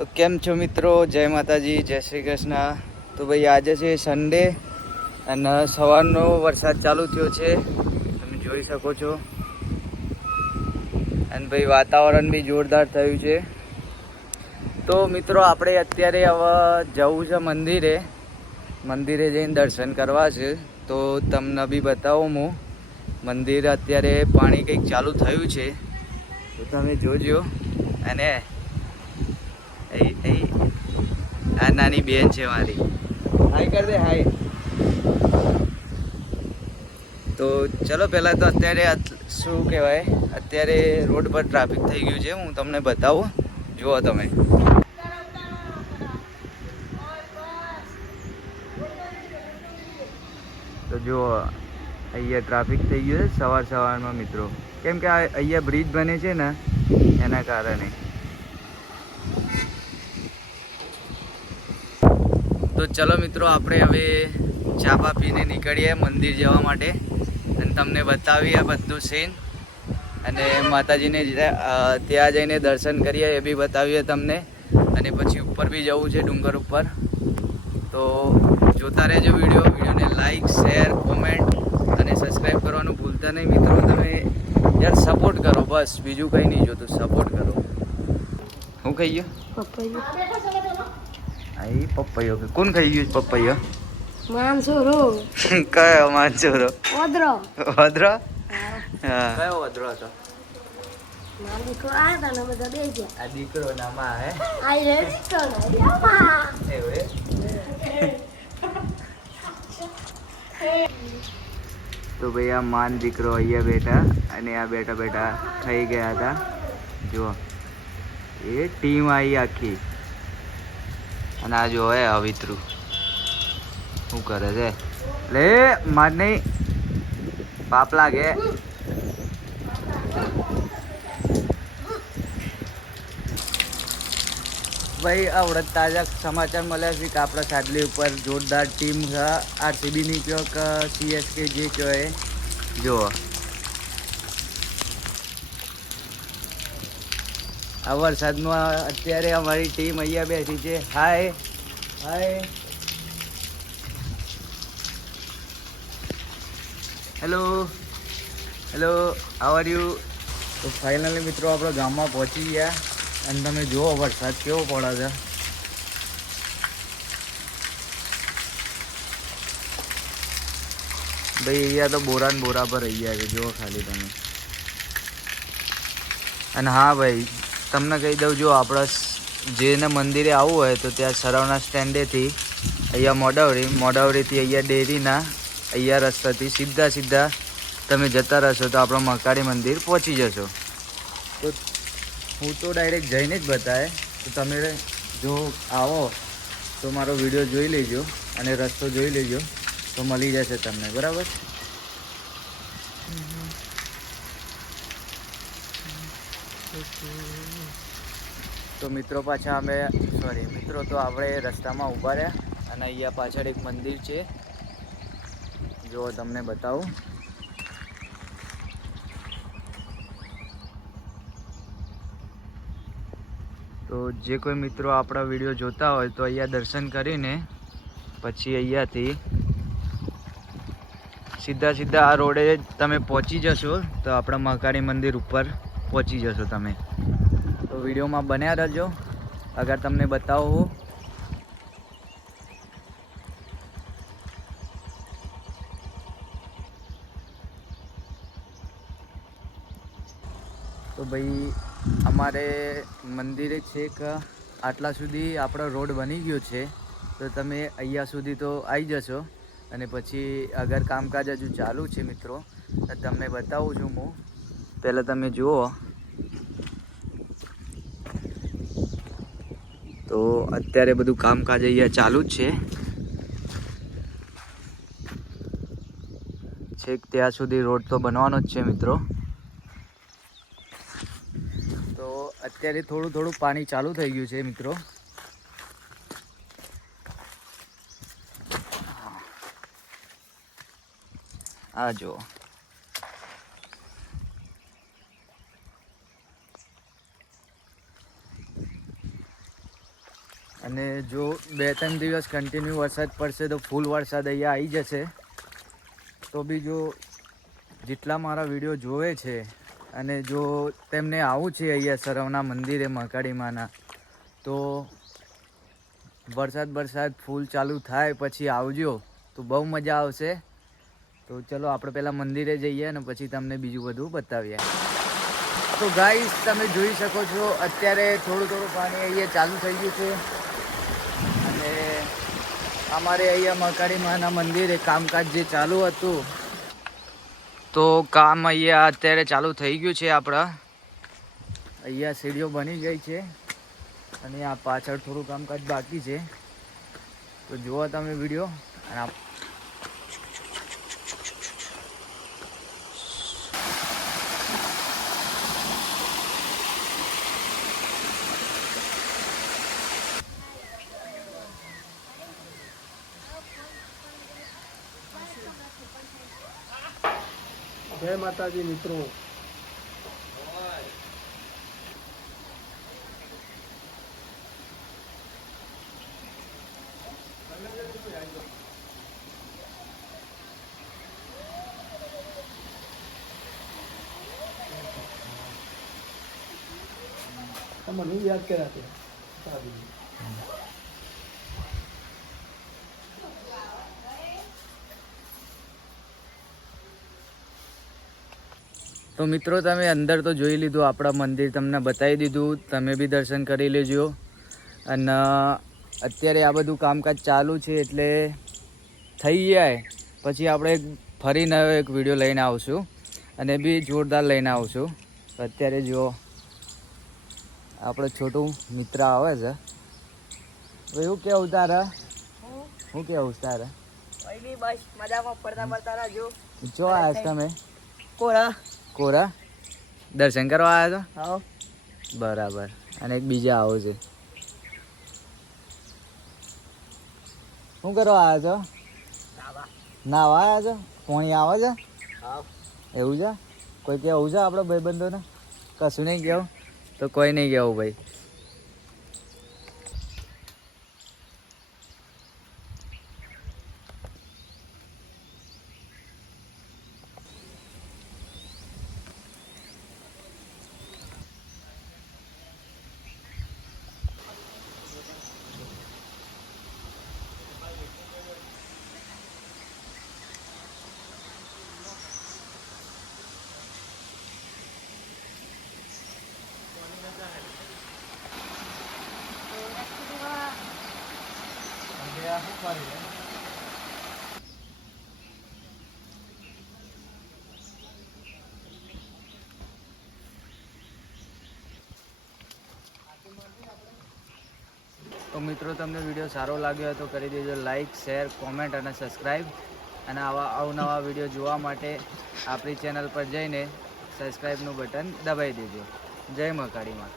તો કેમ છો મિત્રો? જય માતાજી, જય શ્રી કૃષ્ણ. તો ભાઈ આજે છે સન્ડે અને સવારનો વરસાદ ચાલુ થયો છે, તમે જોઈ શકો છો. અને ભાઈ વાતાવરણ બી જોરદાર થયું છે. તો મિત્રો આપણે અત્યારે હવે જવું છે મંદિરે જઈને દર્શન કરવા છે. તો તમને બી બતાવું હું મંદિર અત્યારે પાણી કંઈક ચાલુ થયું છે, તો તમે જોજો. અને આ નાની બેન છે મારી, હાય કર દે, હાય. તો ચલો પહેલાં તો અત્યારે શું કહેવાય, અત્યારે રોડ પર ટ્રાફિક થઈ ગયું છે, હું તમને બતાવું, જુઓ તમે. તો જુઓ અહીંયા ટ્રાફિક થઈ ગયું છે સવારમાં મિત્રો, કેમ કે અહીંયા બ્રિજ બને છે ને એના કારણે. તો ચલો મિત્રો આપણે હવે ચા પીને નીકળીએ મંદિર જવા માટે અને તમને બતાવીએ બધું સીન, અને માતાજીને ત્યાં જઈને દર્શન કરીએ એ બી બતાવીએ તમને. અને પછી ઉપર બી જવું છે ડુંગર ઉપર. તો જોતા રહેજો વિડીયોને લાઈક, શેર, કોમેન્ટ અને સબસ્ક્રાઈબ કરવાનું ભૂલતા નહીં મિત્રો. તમે યાર સપોર્ટ કરો, બસ બીજું કંઈ નહીં જોતું, સપોર્ટ કરો. હું ખાઈ ગયો પપૈયો? કોણ ખાઈ ગયું પપૈયો? માનસુરો. કયો માનસુરો? ઓદરો. ઓદરો? હા. કયો ઓદરો હતો? મારો દીકરો આવ્યા હતા ને બધા બે ગયા. આ દીકરો ના માં હે? આઈ રે દીકરો ના માં. એવું તો ભાઈ આ માન દીકરો અહીંયા બેઠા અને આ બેઠા ખાઈ ગયા હતા. જુઓ એ ટીમ આવી આખી. અને આ જો હે અવિત્રુ શું કરે છે? લે માર નહીં, પાપ લાગે. ભાઈ આવડે તાજા સમાચાર મળ્યા છે કે આપણા સાડલી ઉપર જોરદાર ટીમ છે આરસીબીની, કયો કે CSK જે કયો એ. જુઓ આ વરસાદમાં અત્યારે અમારી ટીમ અહીંયા બેઠી છે. Hi hi, hello hello, how are you? તો ફાઇનલી મિત્રો આપણે ગામમાં પહોંચી ગયા અને તમે જુઓ વરસાદ કેવો પડે છે. ભાઈ અહીંયા તો બોરા ને બોરા પર રહી ગયા છે, જુઓ ખાલી તમે. અને હા ભાઈ તમને કહી દઉં, જો આપણે જેને મંદિરે આવવું હોય તો ત્યાં સરવણા સ્ટેન્ડેથી અહીંયા મોડાવરીથી અહીંયા ડેરીના અહીંયા રસ્તાથી સીધા તમે જતા રહેશો તો આપણો મહાકાળી મંદિર પહોંચી જશો. તો હું તો ડાયરેક્ટ જઈને જ બતાવે, તો તમે જો આવો તો મારો વિડીયો જોઈ લેજો અને રસ્તો જોઈ લેજો, તો મળી જશે તમને, બરાબર? તો મિત્રો પાછા મિત્રો તો આપણે રસ્તામાં ઊભા રહ્યા અને અહીંયા પાછળ એક મંદિર છે, જો તમને બતાવું. તો જે કોઈ મિત્રો આપણા વિડીયો જોતા હોય તો અહીંયા દર્શન કરીને પછી અહીંયાથી સીધા આ રોડે તમે પહોંચી જશો તો આપણા મહાકાળી મંદિર ઉપર પહોંચી જશો તમે. તો વિડીયોમાં બન્યા રહેજો અગર તમને બતાવો. તો ભાઈ અમારે મંદિરે છેક આટલા સુધી આપણો રોડ બની ગયો છે, તો તમે અહીંયા સુધી તો આવી જશો. અને પછી અગર કામકાજ હજુ ચાલુ છે મિત્રો તો તમને બતાવું છું હું. પહેલાં તમે જુઓ તો અત્યારે બધું કામકાજ અહીંયા ચાલુ જ છે, છેક ત્યાં સુધી રોડ તો બનવાનો જ છે મિત્રો. તો અત્યારે થોડું પાણી ચાલુ થઈ ગયું છે મિત્રો. આ જુઓ અને જો 2-3 દિવસ કન્ટિન્યુ વરસાદ પડશે તો ફૂલ વરસાદ અહીંયા આવી જશે. તો બી જો જેટલા મારા વિડીયો જોવે છે અને જો તેમને આવું છે અહીંયા સરવના મંદિરે મહાકાળીમાના, તો વરસાદ ફૂલ ચાલુ થાય પછી આવજો તો બહુ મજા આવશે. તો ચલો આપણે પહેલાં મંદિરે જઈએ અને પછી તમને બીજું બધું બતાવીએ. તો ગાઈસ તમે જોઈ શકો છો અત્યારે થોડું પાણી અહીંયા ચાલુ થઈ ગયું છે. અને અમારે અહીંયા મહાકાળીમાના મંદિરે કામકાજ જે ચાલુ હતું તો કામ અહીંયા અત્યારે ચાલુ થઈ ગયું છે. આપણા અહીંયા સીડીઓ બની ગઈ છે અને આ પાછળ થોડું કામકાજ બાકી છે. તો જુઓ તમે વિડીયો. અને જય માતાજી મિત્રો. મને યાદ કર્યા છે. તો મિત્રો તમે અંદર તો જોઈ લીધું, આપણા મંદિર તમને બતાવી દીધું, તમે બી દર્શન કરી લેજો. અને અત્યારે આ બધું કામકાજ ચાલુ છે એટલે થઈ જાય પછી આપણે ફરીને એક વિડીયો લઈને આવશું અને બી જોરદાર લઈને આવશું. અત્યારે જો આપણે છોટું મિત્ર આવે છે. એવું કેવું તારે? શું કેવું તારે? બસ મજામાં પડતા રહેજો. જો આવ્યા તમે કોરા દર્શન કરવા આવ્યા છો? હા. બરાબર. અને એક બીજા આવો છે. શું કરવા આવ્યા છો? નાવા આવ્યા છો? પાણી આવે છે? એવું છે? કોઈ કેવું છે આપણા ભાઈબંધોને? કશું નહીં કહેવું તો કોઈ નહીં કહેવું ભાઈ. તો મિત્રો તમને વિડીયો સારો લાગ્યો હોય તો કરી દેજો લાઈક, શેર, કોમેન્ટ અને સબસ્ક્રાઈબ. અને આવા અવનવા વિડીયો જોવા માટે આપણી ચેનલ પર જઈને સબસ્ક્રાઈબનું બટન દબાવી દેજો. જય મહાકાળીમાં.